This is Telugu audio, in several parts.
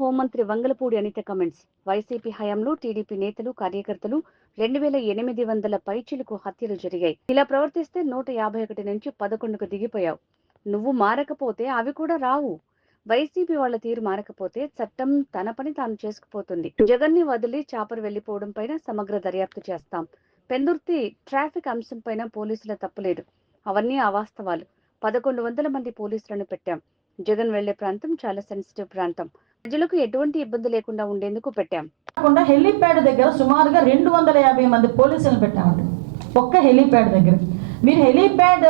హోంమంత్రి వంగలపూడి అనిత కమెంట్స్. వైసీపీ హయాంలో టీడీపీ నేతలు, కార్యకర్తలు 2800 పైచిలుకు హత్యలు జరిగాయి. ఇలా ప్రవర్తిస్తే 151 నుంచి 11కు దిగిపోయావు. నువ్వు మారకపోతే అవి కూడా రావు. వైసీపీ వాళ్ల తీరు మారకపోతే చట్టం తన పని తాను చేసుకుపోతుంది. జగన్ని వదిలి చాపర్ వెళ్లిపోవడం పైన సమగ్ర దర్యాప్తు చేస్తాం. పెందుర్తి ట్రాఫిక్ అంశం పైన పోలీసుల తప్పులేదు. అవన్నీ అవాస్తవాలు. 1100 మంది పోలీసులను పెట్టాం. జగన్ వెళ్లే ప్రాంతం చాలా సెన్సిటివ్ ప్రాంతం. ప్రజలకు ఎటువంటి ఇబ్బంది లేకుండా ఉండేందుకు పెట్టాం. హెలీప్యాడ్ దగ్గర సుమారుగా 250 మంది పోలీసులను పెట్టామండి. ఒక్క హెలీప్యాడ్ దగ్గర మీరు హెలీప్యాడ్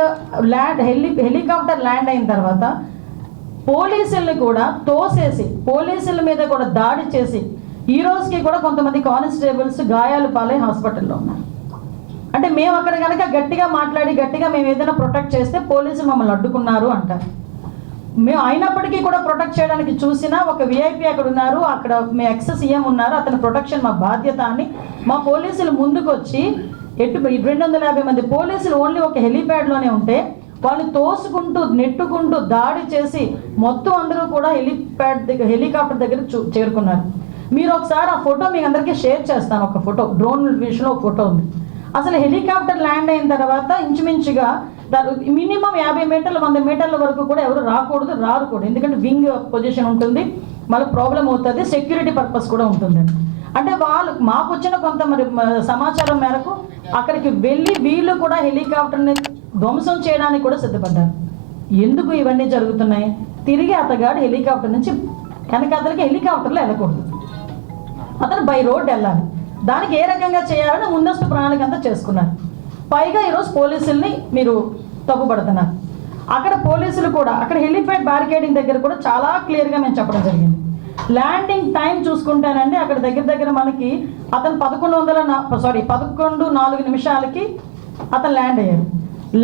హెలికాప్టర్ ల్యాండ్ అయిన తర్వాత పోలీసుల్ని కూడా తోసేసి పోలీసుల మీద కూడా దాడి చేసి ఈ రోజుకి కూడా కొంతమంది కానిస్టేబుల్స్ గాయాలు పాలై హాస్పిటల్లో ఉన్నారు. అంటే మేము అక్కడ కనుక గట్టిగా మాట్లాడి గట్టిగా మేము ఏదైనా ప్రొటెక్ట్ చేస్తే పోలీసులు మమ్మల్ని అడ్డుకున్నారు అంటారు. మేము అయినప్పటికీ కూడా ప్రొటెక్ట్ చేయడానికి చూసినా ఒక విఐపి అక్కడ ఉన్నారు, అక్కడ మీ ఎక్స్ సీఎం ఉన్నారు, అతని ప్రొటెక్షన్ మా బాధ్యత అని మా పోలీసులు ముందుకు వచ్చి 250 మంది పోలీసులు ఓన్లీ ఒక హెలీప్యాడ్లోనే ఉంటే వాళ్ళని తోసుకుంటూ నెట్టుకుంటూ దాడి చేసి మొత్తం అందరూ కూడా హెలికాప్టర్ దగ్గర చేరుకున్నారు. మీరు ఒకసారి ఆ ఫోటో మీ అందరికీ షేర్ చేస్తాను. ఒక ఫోటో డ్రోన్ విషయంలో ఒక ఫోటో ఉంది. అసలు హెలికాప్టర్ ల్యాండ్ అయిన తర్వాత ఇంచుమించుగా మినిమం 50 మీటర్ల 100 మీటర్ల వరకు కూడా ఎవరు రాకూడదు, రారు కూడా. ఎందుకంటే వింగ్ పొజిషన్ ఉంటుంది, మళ్ళీ ప్రాబ్లం అవుతుంది, సెక్యూరిటీ పర్పస్ కూడా ఉంటుంది. అంటే వాళ్ళు మాకు వచ్చిన కొంత మరి సమాచారం మేరకు అక్కడికి వెళ్ళి వీళ్ళు కూడా హెలికాప్టర్ని ధ్వంసం చేయడానికి కూడా సిద్ధపడ్డారు. ఎందుకు ఇవన్నీ జరుగుతున్నాయి? తిరిగి అతగాడు హెలికాప్టర్ నుంచి వెనకాతలకి హెలికాప్టర్లో వెళ్ళకూడదు, అతను బై రోడ్ వెళ్ళాలి. దానికి ఏ రకంగా చేయాలని ముందస్తు ప్రణాళిక అంతా చేసుకున్నారు. పైగా ఈరోజు పోలీసుల్ని మీరు తప్పుపడుతున్నారు. అక్కడ పోలీసులు కూడా అక్కడ హెలిప్యాడ్ బ్యారికేడింగ్ దగ్గర కూడా చాలా క్లియర్గా మేము చెప్పడం జరిగింది. ల్యాండింగ్ టైం చూసుకుంటానండి అక్కడ దగ్గర మనకి అతను 11:04 నిమిషాలకి అతను ల్యాండ్ అయ్యారు.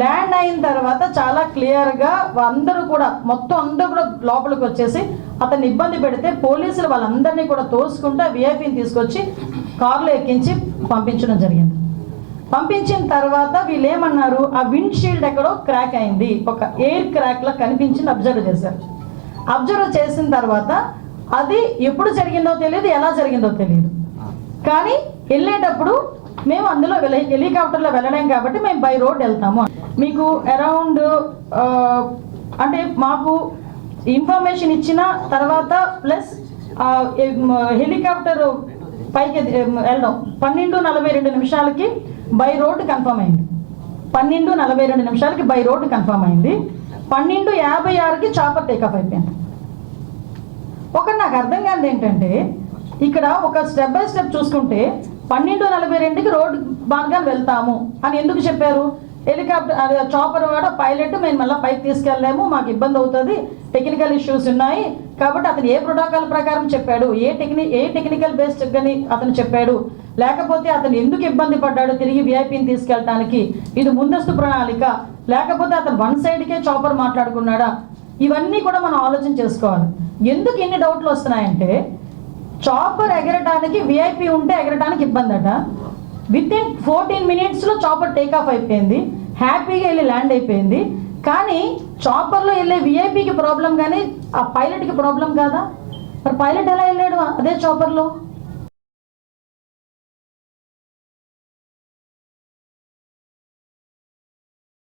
ల్యాండ్ అయిన తర్వాత చాలా క్లియర్గా అందరూ కూడా మొత్తం అందరూ కూడా లోపలికి వచ్చేసి అతన్ని ఇబ్బంది పెడితే పోలీసులు వాళ్ళందరినీ కూడా తోసుకుంటూ విఐపిని తీసుకొచ్చి కారులో ఎక్కించి పంపించడం జరిగింది. పంపించిన తర్వాత వీళ్ళు ఏమన్నారు, ఆ విండ్ షీల్డ్ ఎక్కడో క్రాక్ అయింది, ఒక ఎయిర్ క్రాక్లా కనిపించింది, అబ్జర్వ్ చేశారు. అబ్జర్వ్ చేసిన తర్వాత అది ఎప్పుడు జరిగిందో తెలియదు, ఎలా జరిగిందో తెలియదు. కానీ వెళ్ళేటప్పుడు మేము అందులో హెలికాప్టర్లో వెళ్ళలేం కాబట్టి మేము బై రోడ్ వెళ్తాము. మీకు అరౌండ్ అంటే మాకు ఇన్ఫర్మేషన్ ఇచ్చిన తర్వాత ప్లస్ హెలికాప్టర్ పైకి వెళ్ళడం 12:42 నిమిషాలకి బై రోడ్ కన్ఫర్మ్ అయింది. 12:42 నిమిషాలకి బై రోడ్ కన్ఫర్మ్ అయింది. 12:56కి చాపర్ టేకాఫ్ అయిపోయింది. ఒకటి నాకు అర్థం కాదు ఏంటంటే ఇక్కడ ఒక స్టెప్ బై స్టెప్ చూసుకుంటే 12:42కి రోడ్ మార్గాన్ని వెళ్తాము అని ఎందుకు చెప్పారు? హెలికాప్టర్ చాపర్ వాడు పైలట్ మేము మళ్ళీ పైకి తీసుకెళ్ళలేము, మాకు ఇబ్బంది అవుతుంది, టెక్నికల్ ఇష్యూస్ ఉన్నాయి కాబట్టి అతను ఏ ప్రోటోకాల్ ప్రకారం చెప్పాడు, ఏ టెక్నికల్ బేస్డ్ అని అతను చెప్పాడు, లేకపోతే అతను ఎందుకు ఇబ్బంది పడ్డాడు తిరిగి విఐపిని తీసుకెళ్ళడానికి, ఇది ముందస్తు ప్రణాళిక, లేకపోతే అతను వన్ సైడ్కే చాపర్ మాట్లాడుకున్నాడా, ఇవన్నీ కూడా మనం ఆలోచన చేసుకోవాలి. ఎందుకు ఎన్ని డౌట్లు వస్తున్నాయంటే చాపర్ ఎగరటానికి విఐపి ఉంటే ఎగరటానికి ఇబ్బంది అట. వితిన్ 14 minutesలో చాపర్ టేకాఫ్ అయిపోయింది, హ్యాపీగా వెళ్ళి ల్యాండ్ అయిపోయింది. కానీ చాపర్లో వెళ్ళే విఐపికి ప్రాబ్లం కానీ ఆ పైలట్కి ప్రాబ్లం కాదా? మరి పైలట్ ఎలా వెళ్ళాడు అదే చాపర్లో?